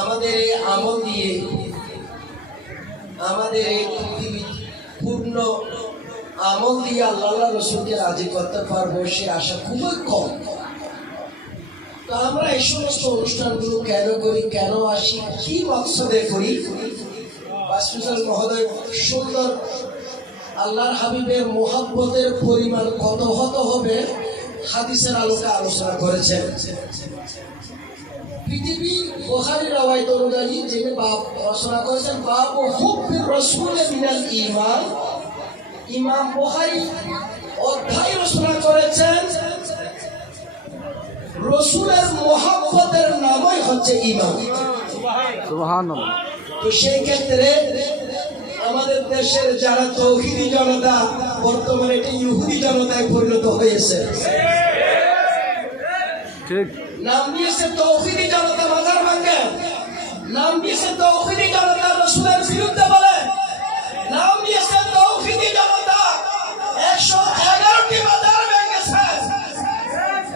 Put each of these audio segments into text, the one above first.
আমাদের এই আমল দিয়ে আমাদের এই পৃথিবী পূর্ণ আমল দিয়ে আল্লাহ রসুলকে রাজি করতে পারবো সে আশা খুবই কম। তো আমরা এই সমস্ত অনুষ্ঠানগুলো কেন করি, কেন আসি, কি মকসদে করি? মহোদয় সুন্দর আল্লাহর হাবিবের মোহাব্বতের পরিমাণ কত হতে হবে হাদিসের আলোকে আলোচনা করেছেন। পৃথিবী বুখারী রওয়ায়াত অনুযায়ী যিনি বাব রচনা করেছেন বাবু হুব্বির রাসূল মিনাল ঈমান, ইমাম বুখারী অধ্যায় রচনা করেছেন রাসূলের মোহাব্বতের নামই হচ্ছে ঈমান। সুবহানাল্লাহ। তো সেই ক্ষেত্রে আমাদের দেশের যারা তৌহিদি জনতা বর্তমানে একটি ইহুদি জনতায় পরিণত হয়েছে, ঠিক নাম দিয়েছে তৌহিদি জনতা, মাজার ভাঙে নাম দিয়েছে তৌহিদি জনতা, রাসূলের বিরুদ্ধে বলে নাম দিয়েছে তৌহিদি জনতা, 111টি মাজার ভেঙেছে।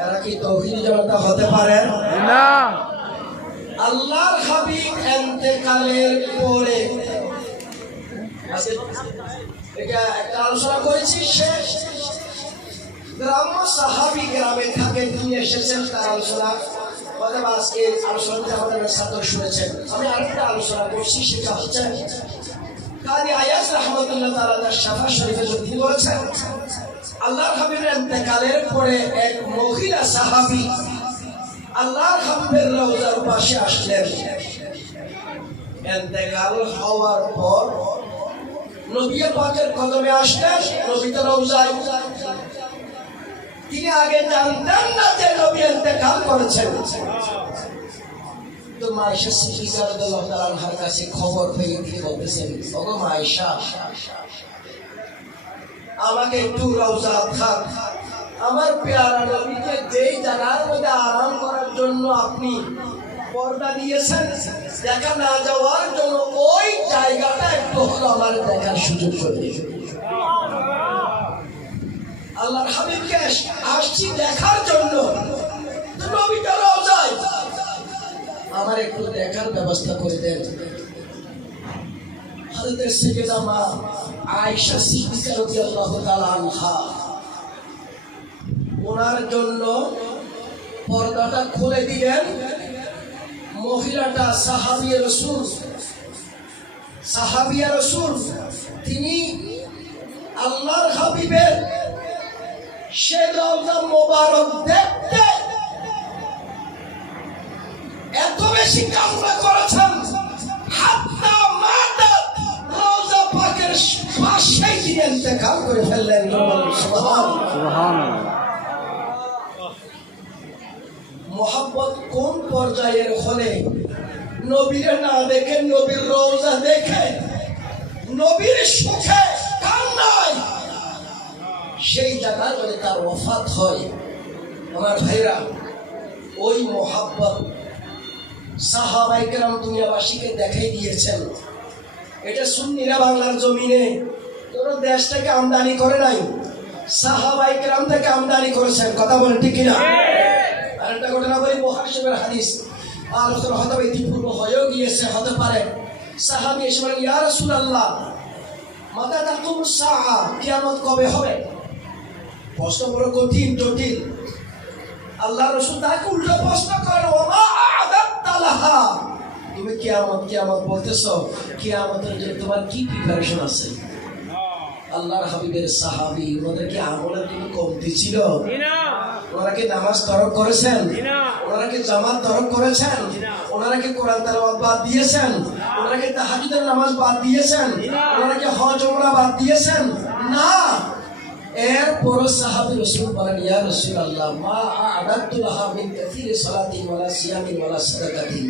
এরা কি তৌহিদি জনতা হতে পারে না? আল্লাহর হাবিব ইন্তেকালের পরে এটা একটা আলোচনা করেছি, শেষ গ্রাম্য সাহাবী গ্রামে থাকেন, তিনি এসেছেন তার আলোচনা আজকে আলোচনাতে আমাদের সাথে শুনেছেন। আমি আরেকটা আলোচনা করছি, সেটা হচ্ছে কাজী আয়াজ রাহমাতুল্লাহ তাআলা তার শাফা শরীফে তিনি বলেছেন আল্লাহর হাবিবের ইন্তেকালের পরে এক মহিলা সাহাবী আল্লাহর হাবিবের রওজার পাশে আসলেন। ইন্তেকাল হওয়ার পর নবী পাকের কদমে আসলেন, নবী তো রওজায়। তিনি আগে জানতেন না যে নবী ইন্তেকাল করেছেন। তো মা আয়েশা সিদ্দিকা রাদিয়াল্লাহু তাআলা আনহার কাছে খবর পেয়ে তিনি বলতেছেন, ওগো মা আয়েশা, আমাকে একটু রওজা থাক, আমার পেয়ারা নবীকে যেই জায়গার মধ্যে আরাম করার জন্য আপনি পর্দা দিয়েছেন, দেখা না যাওয়ার জন্য ওই জায়গাটা একটু হলো আমার দেখার সুযোগ করে দিন। আল্লাহর হাবিবকে আসছি দেখার জন্য, নবীটা রওজায়, আমার একটু দেখার ব্যবস্থা করে দেন। হযরত সাইয়্যিদা মা আয়েশা সিদ্দিকা রাদিয়াল্লাহু তাআলা আনহা ওনার জন্য পর্দাটা খুলে দিলেন। মহিলাটা সাহাবিয়া রাসূল, তিনি আল্লাহর হাবিবের সে রওজা মোবারক দেখতে এত বেশি কামনা করেছেন, হাত্তা মাতাত রওজা পাকের পাশেই তিনি ইন্তেকাল করে ফেললেন। সুবহানাল্লাহ। মোহাব্বত কোন পর্যায়ের হলে নবীর না দেখে, নবীর রওজা দেখে, নবীর সুখে কান্নায় সেই জায়গায় যদি তার ওফাত হয়, আমার ভাইরা, ওই মোহাব্বত সাহাবায়ে কেরাম দুনিয়াবাসীকে দেখাই দিয়েছেন। এটা সুন্নিরা বাংলার জমিনে কোন দেশ থেকে আমদানি করে নাই, সাহাবায়ে কেরাম থেকে আমদানি করেছেন। কথা বলেন ঠিক কিনা? আরেকটা ঘটনা বলি, বুখারী শরীফের হাদিস, আলোচনা হয়তো ইতিপূর্বে হয়েও গিয়েছে, হতে পারে। সাহাবী এসে বলেন, ইয়া রাসূলুল্লাহ, মাতা তাকুমুস সাআ, কিয়ামত কবে হবে? প্রশ্ন বড় কঠিন, জটিল। আল্লাহ রাসূল তাকে উল্টো প্রশ্ন করেন, ওমা আ'দাত্তা লাহা, তুমি কিয়ামত বলতেছো, কিয়ামতের জন্য তোমার কি প্রিপারেশন আছে? আল্লাহর হাবিবের সাহাবী, ওদের কি আমলের কোনো কমতি ছিল? ওনারা কি নামাজ তরক করেছেন? ওনারা কি জামাত তরক করেছেন? ওনারা কি কোরআন তেলাওয়াত বাদ দিয়েছেন? ওনারা কি তাহাজ্জুদের নামাজ বাদ দিয়েছেন? ওনারা কি হজ ওমরা বাদ দিয়েছেন? না। এরপর সাহাবী রাসূল বলেন, ইয়া রাসূলুল্লাহ, মা আ'দাতু লাহা মিন কাসীরি সালাতিন ওয়ালা সিয়ামিন ওয়ালা সাদাকাতিন।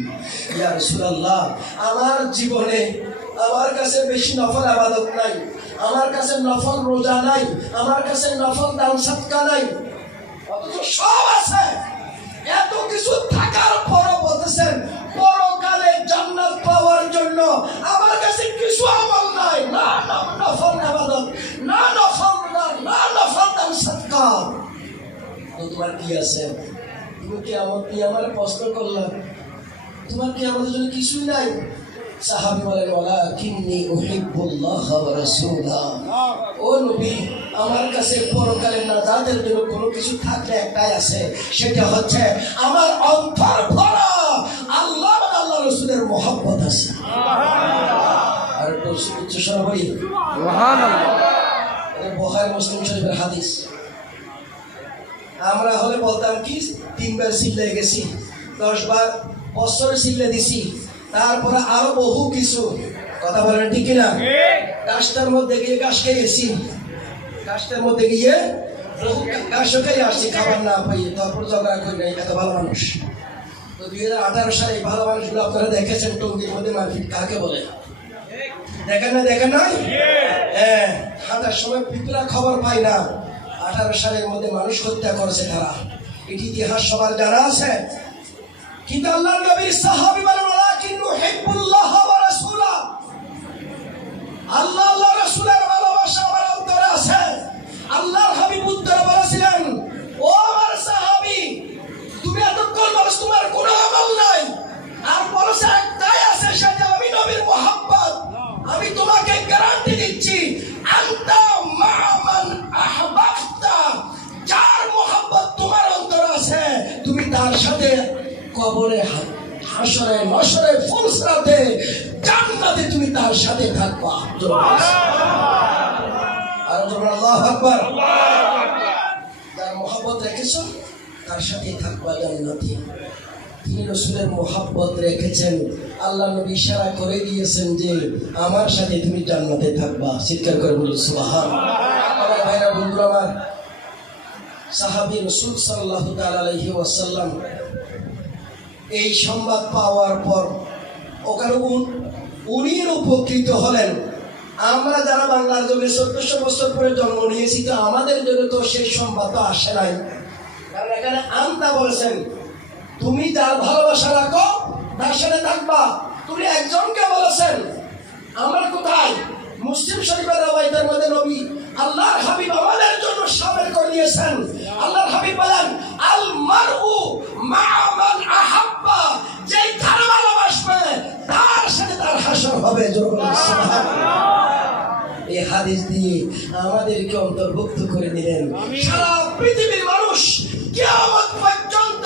ইয়া রাসূলুল্লাহ, আমার জীবনে আমার কাছে বেশি নফল ইবাদত নাই, আমার কাছে নফল রোজা নাই, আমার কাছে নফল দান সাদকা নাই, অথচ সব আছে। এত কিছু থাকার পরও বলতেছেন পরকালে জান্নাত পাওয়ার জন্য আমার কাছে কিছু আমল নাই, না নফল ইবাদত, না নফল দান সাদকা। তো তোমার কি আছে? তুমি কি আমার প্রশ্ন করলাম, তোমার কি আমাদের জন্য কিছুই নাই? সাহাবী বলেন ওয়ালাকিন্নী উহিব্বুল্লাহ ওয়া রাসূলাহ। ও নবী, আমার কাছে পরকালের নাজাতের জন্য কোনো কিছু থাকলে একটাই আছে, সেটা হচ্ছে আমার অন্তর ভরা আল্লাহ এবং আল্লাহ রাসূলের মহব্বত আছে। আর একটু উচ্চস্বরে বলি সুবহানাল্লাহ। এটা বুখারী মুসলিম শরীফের হাদিস। আমরা হলে বলতাম কি 3 বার সিল্লে গেছি, 10 বার বছর সিল্লে দিছি, তারপরে আরো বহু কিছু। কথা বলেন ঠিক কিনা? গাছটার মধ্যে গিয়ে ঘাস খেয়েছি, গাছটার মধ্যে গিয়ে বহু ঘাস খেয়ে আসছি, খাবার না পাইয়ে, তারপর ঝগড়া করি নাই, এত ভালো মানুষ। তো 2018 সালে এই ভালো মানুষগুলো আপনারা দেখেছেন, টঙ্গির মধ্যে মারপিট কাকে বলে দেখেন না? দেখেন নাই? হ্যাঁ, হাঁটার সময় পিঁপড়া খবর পাই না। 18 সালের মধ্যে মানুষ হত্যা করেছে তারা, এটি ইতিহাস সবার জানা আছে। কিন্তু আল্লাহর নবীর সাহাবী বলেন ওয়ালাকিন উহিব্বুল্লাহ ওয়া রাসূলাহ। আল্লাহ আল্লাহ রাসূলের ভালোবাসা আমার অন্তরে আছে। আল্লাহর হাবিব উত্তরে বলেছিলেন, ও আমার সাহাবী, তুমি এতক্ষণ বলছ তোমার কোনো আমল নাই, আর বলছ একটাই আছে, সেটা আমি নবীর মুহাব্বত। আমি তোমাকে গ্যারান্টি দিচ্ছি, আনতা মা মান আহবাবতা, যার মুহাব্বত তোমার অন্তরে আছে, তুমি তার সাথে কবরে, হাসরে, নসরে, ফুলসরাতে, জান্নাতে তুমি তার সাথে থাকবা। আর আল্লাহু আকবার। যার মুহাব্বত রেখেছো তার সাথে থাকবা জান্নাতে। তিনি রাসূলের মুহাব্বত রেখেছেন, আল্লাহ নবী ইশারা করে দিয়েছেন যে আমার সাথে তুমি জান্নাতে থাকবা। চিৎকার করে বলুন সুবহানাল্লাহ। আমার ভাইরা, বন্ধুরা আমার, সাহাবী রাসূল সাল্লাল্লাহু তাআলা আলাইহি ওয়াসাল্লাম এই সংবাদ পাওয়ার পর ওখানে উনি উপকৃত হলেন। আমরা যারা বাংলার জমি 1400 বছর পরে জন্ম নিয়েছি, তো আমাদের জন্য তো সেই সংবাদ তো আসে নাই। কারণ এখানে আনতা বলেছেন, তুমি যার ভালোবাসা রাখো তার সাথে থাকবা। তুমি একজনকে বলেছেন, আমরা কোথায়? মুসলিম শরীফের রওয়ায়াতের মধ্যে নবী আল্লাহর হাবিব আমাদের জন্য শামিল করে দিয়েছেন। আল্লাহর হাবিব বলেন, আল মারউ মা মান আহাব্বা, যে যার ভালোবাসবে তার সাথে তার হাসর হবে। সুবহানাল্লাহ। এই হাদিস দিয়ে আমাদেরকে অন্তর্ভুক্ত করে দিলেন। সারা পৃথিবীর মানুষ কিয়ামত পর্যন্ত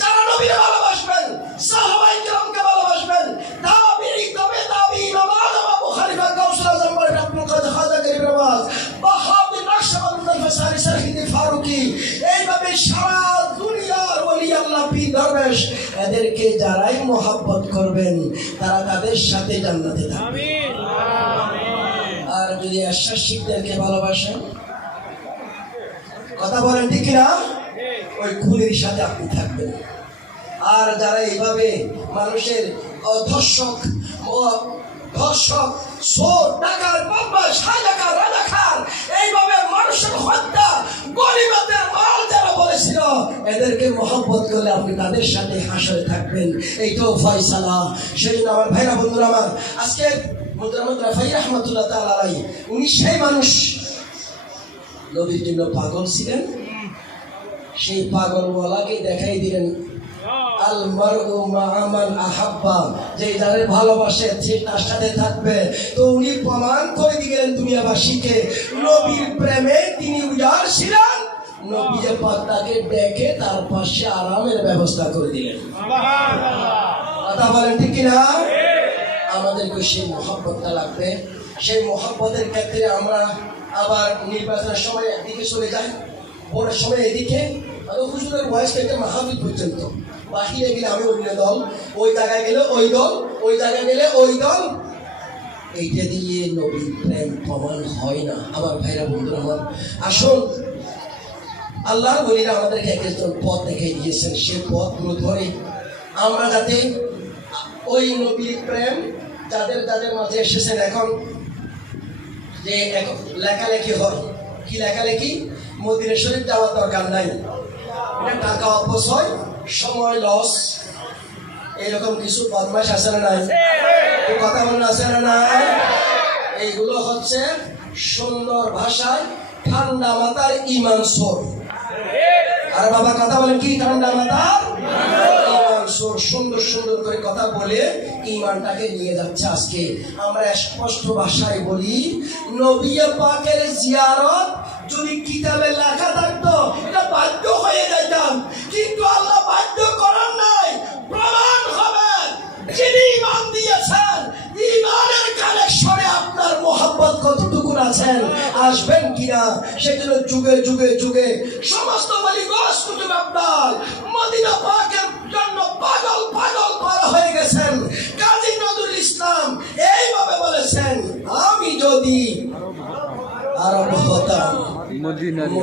যারা নবীকে ভালোবাসবেন, সাহাবায়ে কেরামকে ভালোবাসবেন, তাবিঈ, তবে তাবিঈ, ইমাম আবু খলিফা, গাউসুল আজম, আব্দুল কাদের খাজা, গরিব নওয়াজ, বাহাউদ্দিন নকশবন্দি, ফসারি, শহীদ ফারুকী, এইভাবে সারা দুনিয়ার ওলি আল্লাহ, পীর, দরবেশ, এদেরকে যারাই মুহাব্বত করবেন তারা তাদের সাথে জান্নাতে থাকবে। আর যদি আশ্বাসিকদেরকে ভালোবাসেন, কথা বলেন ঠিক না, ওই খুনির সাথে আপনি থাকবেন। আর যারা এইভাবে মানুষের ধর্ষক, চোর, ডাকাত, বদমাশ, হাজাকার, রাজাকার, এইভাবে মানুষের হত্যা, গরিবদের মাল যারা বলেছিল, এদেরকে মহব্বত করলে আপনি তাদের সাথে হাসরে থাকবেন। এইটাও ফয়সালা। সেই জন্য আমার ভাইরা, বন্ধুরা আমার, আজকে রাফাই রাহমাতুল্লাহ তাআলা আলাইহি, উনি সেই মানুষ নবীর জন্য পাগল ছিলেন। সেই পাগলওয়ালাকে দেখাই দিলেন, আল মারউ মা মান আহাব্বা, যে যারে ভালোবাসে সে তার সাথে থাকবে। তো উনি প্রমাণ করে দিলেন দুনিয়াবাসীকে, নবীর প্রেমে তিনি উজাড় ছিলেন। নবী পাককে ডেকে তার পাশে আরামের ব্যবস্থা করে দিলেন। কথা বলেন ঠিক কিনা? আমাদেরকে সেই মহব্বতটা লাগবে। সেই মহব্বতের ক্ষেত্রে আমরা আবার নির্বাচনের সময় একদিকে চলে যাই, ভোটের সময় এদিকে, হুজুরের বয়স থেকে মাহফিল পর্যন্ত, বাহিরে গেলে আমি অন্য দল, ওই জায়গায় গেলে ওই দল, ওই জায়গায় গেলে ওই দল। এইটা দিয়ে নবীর প্রেম প্রমাণ হয় না। আমার ভাইরা, বন্ধুরা আমার, আসুন আল্লাহর ওলিরা আমাদেরকে এক একজন পথ দেখাই দিয়েছেন। সেই পথগুলো ধরে আমরা যাতে ওই নবীর প্রেম যাদের যাদের মাঝে এসেছেন, এখন যে লেখালেখি হয়, কি লেখালেখি? মদিনা শরীফ যাওয়ার দরকার নাই, এটা টাকা অপচয়, সময় লস, এইরকম কিছু বদমাশ আছে না নাই? কথা বলেন, আছে না নাই? এইগুলো হচ্ছে সুন্দর ভাষায় ঠান্ডা মাথার ইমান সোর। আর বাবা কথা বলেন, কি ঠান্ডা মাথার ইমান সুন্দর সুন্দর করে কথা বলে ঈমানটাকে নিয়ে যাচ্ছে। আজকে আমরা স্পষ্ট ভাষায় বলি, নবী পাকের জিয়ারত যদি কিতাবে লেখা থাকতো এটা বাধ্য হয়ে যেতাম, কিন্তু আল্লাহ বাধ্য করার নাই। প্রমাণ হবে যিনি ঈমান দিয়েছেন, ঈমানের কালেকশনে আপনার মোহাব্বত কতটুকু আছেন, আসবেন কিনা। সেজন্য যুগে যুগে যুগে সমস্ত ওলি গাস কুতুব আব্দাল মদিনা পাকের জন্য পাগল পাগল করা হয়ে গেছেন। কাজী নজরুল ইসলাম এইভাবে বলেছেন, আমি যদি আরব হতাম মদিনারে।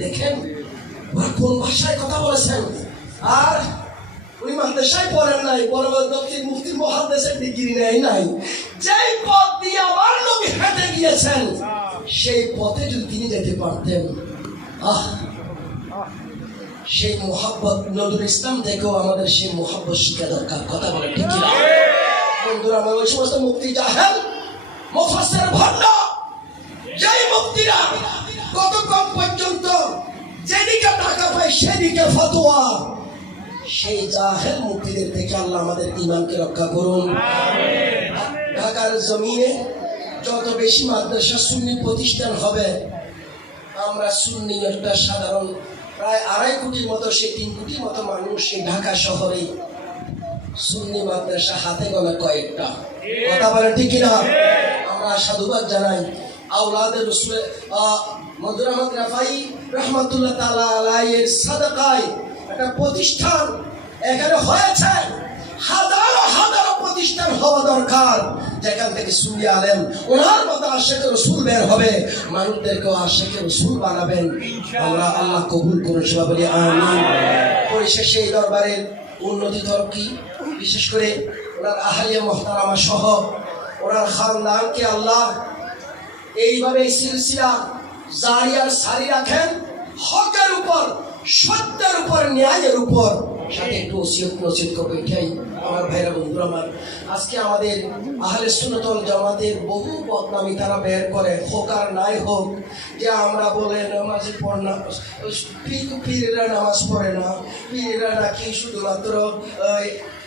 দেখেন কোন ভাষায় কথা বলেছেন। আর উনি মাদ্রাসায় পড়েন নাই, পরবর্তী মুফতি মুহাদ্দিসের ডিগ্রি নেই নাই। যেই পথ দিয়ে আমার নবী হেঁটে গিয়েছেন, সেই পথে যদি তিনি যেতে পারতেন, সেই মোহাব্বত নজরুল ইসলাম থেকেও আমাদের সেই মোহাব্বত শিখা দরকার। কথা বলে ঠিক কিনা বন্ধুরা? আমার ওই সমস্ত মুফতি জাহেল, মুফাসসির ভণ্ড, যেই মুফতিরা কতক্ষণ পর্যন্ত যেদিকে টাকা পায় সেদিকে ফতোয়া, সেই জাহেল মুফতিদের থেকে আল্লাহ আমাদের ঈমানকে রক্ষা করুন। ঢাকার জমিনে যত বেশি মাদ্রাসা সুন্নি প্রতিষ্ঠান হবে, আমরা সুন্নি একটা সাধারণ প্রায় 2.5 কোটির মতো, সেই 3 কোটির মতো মানুষ এই ঢাকা শহরে সুন্নি মাদ্রাসা হাতে গোনা কয়েকটা। কথা বলেন ঠিক কিনা? আমরা সাধুবাদ জানাই আওলাদের রাসূল মনজুর আহমদ রাফাই রাহমাতুল্লাহ তাআলা আলাইহির সাদাকায় একটা প্রতিষ্ঠান এখানে হয়েছে। হাজারো হাজারো প্রতিষ্ঠান হওয়া দরকার, যেখান থেকে সুন্নি আলেম ওনার মতো আশিকে রাসূল বের হবে, মানুষদেরকেও আশিকে রাসূল বানাবেন। আমরা আল্লাহ কবুল করুন, সবাই বলি আমিন। পরিশেষে এই দরবারের উন্নতি তরক্কি, বিশেষ করে ওনার আহলিয়া মুহতারামা সহ ওনার খানদানকে আল্লাহ এইভাবে সিলসিলা জারি আর সারি রাখেন, হকের উপর, সত্যের উপর, ন্যায়ের উপর। সাথে একটু ওসিয়ত নসিহত করবে এটাই আমার ভাইরা বন্ধুরা আমার। আজকে আমাদের আহলে সুন্নাত ওয়াল জামাতের বহু বদনামি তারা বের করে, হোক আর নাই হোক, যে আমরা বলে নামাজ পড় না, পীরেরা নামাজ পড়ে না, পীরেরা নাকি শুধুমাত্র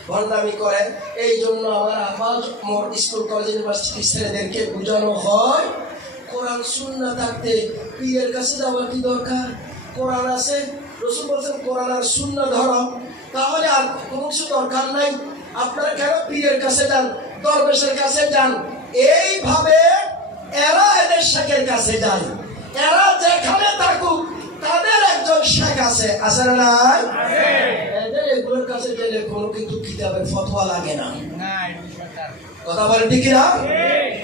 ভণ্ডামি করে। এই জন্য আমার আফাজ স্কুল কলেজ ইউনিভার্সিটি ছেলেদেরকে বোঝানো হয়, কোরআন সুন্নাহ থাকতে পীরের কাছে যাওয়ার কি দরকার? কোরআন আছে, রাসূল বলেছেন কোরআন আর সুন্নাহ ধরো, তাহলে আর কোনো কিছু দরকার নাই। আপনারা কেন পীরের কাছে যান, দরবেশের কাছে যান? এইভাবে এরা এদের শেখের কাছে যায়। এরা যেখানে থাকুক তাদের একজন শেখ আছে, আছে না নাই? এদের এগুলোর কাছে গেলে কোনো কিন্তু কিতাবের ফতোয়া লাগে না। কথা বলেন ঠিক না?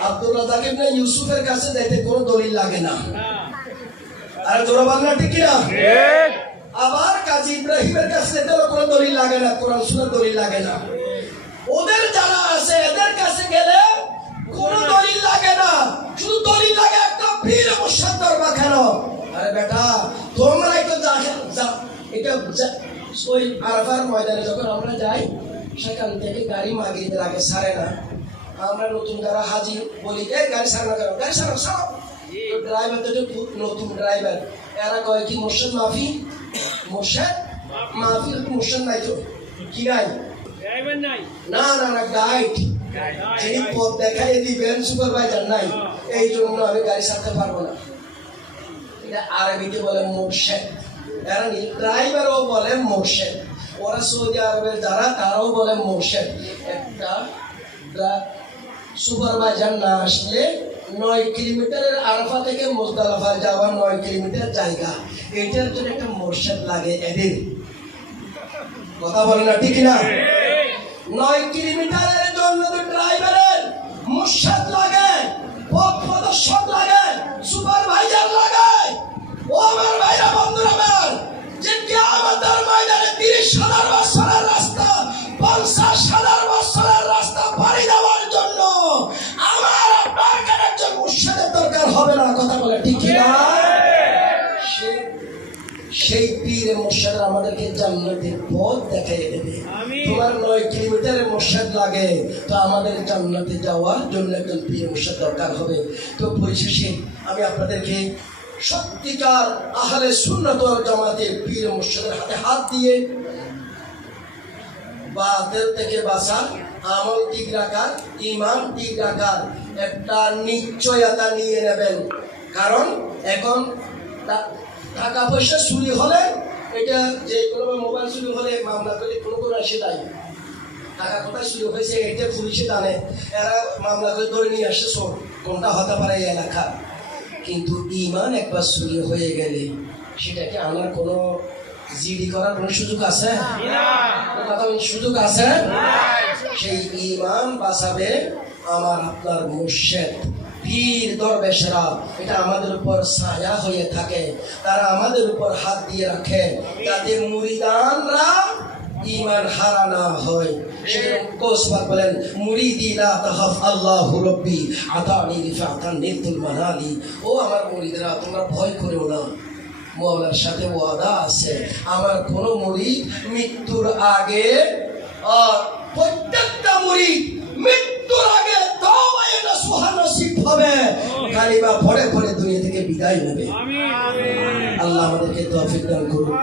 আব্দুর রাজ্জাক ইবনে ইউসুফের কাছে যাইতে কোনো দলিল লাগে না। আরে জোরে বলেন ঠিক না? আবার কাজী ইব্রাহিমের কাছে যেতেও কোনো দলিল লাগে না, কোরআন সুন্নাহ দলিল লাগে না। ওদের যারা আছে এদের কাছে গেলে কোনো দলিল লাগে না, শুধু দলিল লাগে একটা পীর মুর্শিদ দরবার কেন? আরে বেটা তোমরাই তো এটা ওই আরাফার ময়দানে যখন আমরা যাই, সেখান থেকে গাড়ি মাগরিবের আগে ছাড়ে না। আমরা নতুন যারা হাজি বলি, এই গাড়ি ছাড়ো না, গাড়ি ছাড়ো ছাড়ো। ড্রাইভার তো নতুন ড্রাইভার, এরা কয় কি মুর্শিদ মাফি, মুর্শিদ মাফি, মুর্শিদ নাই তো কি গাই? না না না, গাইড, যিনি পথ দেখাই দিবেন, সুপারভাইজার নাই। এই জন্য আমি গাড়ি ছাড়তে পারবো না। এটা আরবিতে বলে মুর্শিদ, এরা ড্রাইভারও বলে মুর্শিদ। ওরা সৌদি আরবের যারা তারাও বলে মুর্শিদ। একটা সুপারভাইজার না আসলে 9 কিলোমিটারের আরাফা থেকে মুজদালিফা যাওয়ার 9 কিলোমিটার জায়গা, এটার জন্য একটা মুর্শিদ লাগে এদের। কথা বলে না ঠিক না? 9 কিলোমিটারের জন্য তো ড্রাইভারের মুর্শিদ লাগে, পথ প্রদর্শক লাগে, সুপারভাইজার লাগে। ও আমার ভাইরা বন্ধুরা আমার, যে কিয়ামতের ময়দানে 30,000 বছরের রাস্তা, 50,000 বছরের রাস্তা পাড়ি দেওয়ার জন্য আমার আপনার একজন মুর্শিদের দরকার হবে না। কথা বলে ঠিক না? সেই পীর মুর্শিদ আমাদেরকে জান্নাতের পথ দেখিয়ে দেবে। তোমার 9 কিলোমিটারের মুর্শিদ লাগে, তো আমাদের জান্নাতে যাওয়ার জন্য একজন পীর মুর্শিদ দরকার হবে। তো পরিশেষে আমি আপনাদেরকে সত্যিকার আহলে সুন্নাত ওয়াল জামাতের পীর মুর্শিদের হাতে হাত দিয়ে বাতিল থেকে বাঁচার, আমল ঠিক রাখার, ঈমান ঠিক রাখার একটা নিশ্চয়তা নিয়ে নেবেন। কারণ এখন টাকা পয়সা চুরি হলে, এটা যে কোনো মোবাইল চুরি হলে মামলা করে কোনো আসে তাই টাকা কোথায় চুরি হয়েছে এটা পুলিশে জানে, এরা মামলা করে ধরে নিয়ে আসে সব কোনটা হতে পারে এই এলাকার। কিন্তু ঈমান একবার চুরি হয়ে গেলে সেটাকে আমার কোনো জিডি করার কোনো সুযোগ আছে? সুযোগ আছে? সেই ঈমান বাঁচাবে আমার আপনার মুর্শিদ পীর দরবেশরা। এটা আমাদের উপর ছায়া হয়ে থাকে, তারা আমাদের উপর হাত দিয়ে রাখে যাতে মুরিদানরা ঈমান হারা না হয়। কোসবার বলেন মুরিদি লা তাহাফ আল্লাহু রাব্বি আতানি রিফাতান নিতুল মানালি। ও আমার মুরিদরা, তোমরা ভয় করো না, মাওলার সাথে ওয়াদা আছে। আমার কোন মুরিদ মৃত্যুর আগে, প্রত্যেকটা মুরিদ মৃত্যুর আগে তওবা নসুহা নসিব হবে, কালিমা পড়ে পড়ে দুনিয়া থেকে বিদায় নেবে। আল্লাহ আমাদেরকে তৌফিক দান করুন।